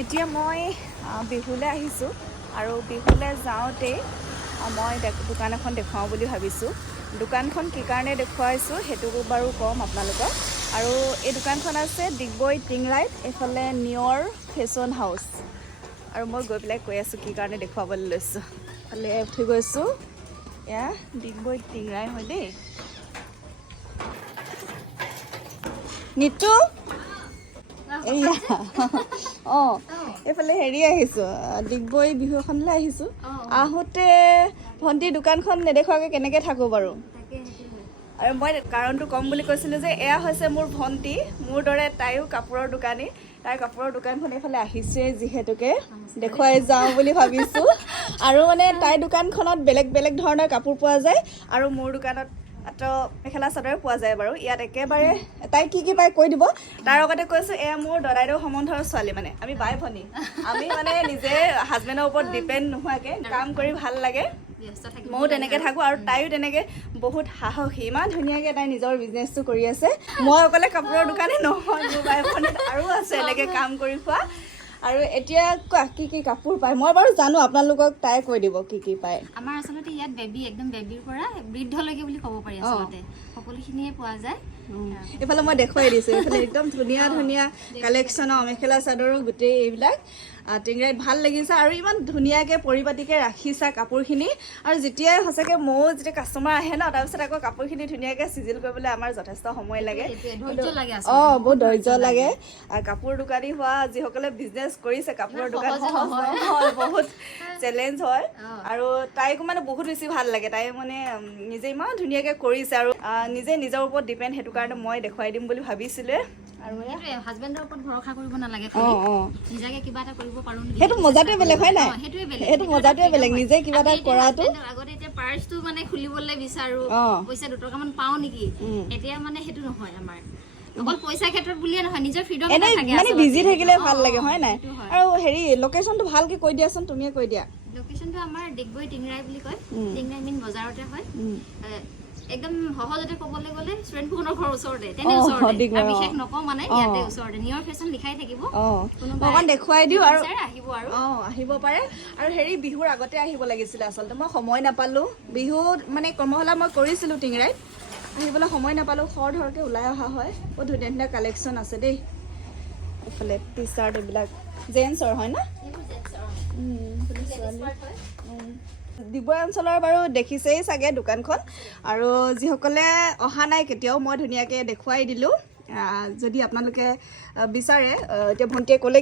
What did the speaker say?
এতিয়া মই বিহুলৈ আহিছোঁ আৰু বিহুলৈ যাওঁতে মই দোকান এখন দেখুৱাওঁ বুলি ভাবিছোঁ। দোকানখন কি কাৰণে দেখুৱাইছোঁ সেইটো বাৰু ক'ম আপোনালোকক। আৰু এই দোকানখন আছে ডিগবৈ টিংৰাইত, এইফালে নিয়ৰ ফেশ্বন হাউচ। আৰু মই গৈ পেলাই কৈ আছোঁ কি কাৰণে দেখুৱাবলৈ লৈছোঁ। ফালে উঠি গৈছোঁ, এয়া ডিগবৈ টিংৰাই হয় দেই। নিতু এয়া এইফালে হেৰি আহিছোঁ, ডিগবৈ বিহু এখনলৈ আহিছোঁ। আহোঁতে ভণ্টি দোকানখন নেদেখুৱাকৈ কেনেকৈ থাকোঁ বাৰু। আৰু মই কাৰণটো ক'ম বুলি কৈছিলোঁ যে এয়া হৈছে মোৰ ভণ্টি, মোৰ দৰে তাইও কাপোৰৰ দোকানী। তাইৰ কাপোৰৰ দোকানখন এইফালে আহিছে যিহেতুকে দেখুৱাই যাওঁ বুলি ভাবিছোঁ। আৰু মানে তাইৰ দোকানখনত বেলেগ বেলেগ ধৰণৰ কাপোৰ পোৱা যায় আৰু মোৰ দোকানত মেখেলা চাদৰ পোৱা যায় বাৰু। ইয়াত একেবাৰে তাই কি কি পায় কৈ দিব। তাৰ আগতে কৈছোঁ এয়া মোৰ দদাইদেউ সম্বন্ধৰ ছোৱালী, মানে আমি বাই ভনী। আমি মানে নিজে হাজবেণ্ডৰ ওপৰত ডিপেণ্ড নোহোৱাকৈ কাম কৰি ভাল লাগে, ময়ো তেনেকৈ থাকোঁ। আৰু তাইও তেনেকৈ বহুত সাহসী, ইমান ধুনীয়াকৈ তাই নিজৰ বিজনেছটো কৰি আছে। মই অকলে কাপোৰৰ দোকানী নহয়, মোৰ বাই ভনীত আৰু আছে এনেকৈ কাম কৰি খোৱা। আৰু এতিয়া কোৱা কি কি কাপোৰ পায়? মই বাৰু জানো, আপোনালোকক তাই কৈ দিব কি কি পায়। আমাৰ আচলতে ইয়াত বেবী, একদম বেবীৰ পৰা বৃদ্ধলৈকে বুলি ক'ব পাৰি, আচলতে সকলোখিনিয়ে পোৱা যায়। এইফালে মই দেখুৱাই দিছোঁ, এইফালে একদম ধুনীয়া ধুনীয়া কালেকশ্যনৰ মেখেলা চাদৰৰ গোটেই এইবিলাক টিংৰাইত ভাল লাগিছে। আৰু ইমান ধুনীয়াকৈ পৰিপাটিকৈ ৰাখিছা কাপোৰখিনি। আৰু যেতিয়াই সঁচাকৈ ময়ো যেতিয়া কাষ্টমাৰ আহে ন, তাৰপিছত আকৌ কাপোৰখিনি ধুনীয়াকৈ চিজিল কৰিবলৈ আমাৰ যথেষ্ট সময় লাগে। বহুত ধৈৰ্য লাগে। আৰু কাপোৰ দোকানী হোৱা যিসকলে বিজনেছ কৰিছে, কাপোৰৰ দোকান সহজ নহয়, বহুত চেলেঞ্জ হয়। আৰু তাইকো মানে বহুত বেছি ভাল লাগে, তাই মানে নিজে ইমান ধুনীয়াকৈ কৰিছে আৰু নিজে নিজৰ ওপৰত ডিপেণ্ড, সেইটো কাৰণে মই দেখুৱাই দিম বুলি ভাবিছিলোঁ। আৰু হাজবেণ্ডৰ ওপৰত ভৰসা কৰিব নালাগে, নিজাকে কিবা এটা কৰিব পাৰোঁ, সেইটো মজাটোৱে বেলেগ হয় নাই? সেইটোৱে বেলেগ, সেইটো মজাটোৱে বেলেগ, নিজে কিবা এটা কৰাটো। আগতে এতিয়া পাৰ্চটো মানে খুলিবলৈ বিচাৰোঁ, পইচা দুটকামান পাওঁ নেকি, এতিয়া মানে সেইটো নহয় আমাৰ। অকল পইচা ক্ষেত্ৰত বুলিয়ে নহয়, নিজৰ ফ্ৰীডম এটা থাকে, মানে বিজি থাকিলে ভাল লাগে হয় নাই? আৰু হেৰি লোকেশ্যনটো ভালকৈ কৈ দিয়াচোন, তুমিয়ে কৈ দিয়া। লোকেশ্যনটো আমাৰ ডিগবৈ টিংৰাই বুলি কয়, টিংৰাই মেইন বজাৰতে হয়। একদম সহজতে ক'বলৈ গ'লে ষ্টুডেণ্ট ফুকনৰ ঘৰৰ ওচৰতে, তেনে ওচৰতে, বিশেষ নকওঁ মানে ইয়াতে ওচৰতে নিয়ৰ ফেশ্বন লিখাই থাকিব। অকণ দেখুৱাই দিওঁ আৰু আহিব আৰু আহিব পাৰে। আৰু হেৰি বিহুৰ আগতে আহিব লাগিছিলে, আচলতে মই সময় নাপালোঁ। বিহুত মানে কৰ্মশালা মই কৰিছিলোঁ টিংৰাইত, আহিবলৈ সময় নাপালোঁ, খৰ ধৰকৈ ওলাই অহা হয়। বহুত ধুনীয়া ধুনীয়া কালেকশ্যন আছে দেই। এইফালে টি চাৰ্ট এইবিলাক জেন্টছৰ হয় না? ডিগবৈ অঞ্চলৰ বাৰু দেখিছেই চাগে দোকানখন। আৰু যিসকলে অহা নাই কেতিয়াও, মই ধুনীয়াকৈ দেখুৱাই দিলোঁ। যদি আপোনালোকে বিচাৰে, এতিয়া ভণ্টিয়ে ক'লে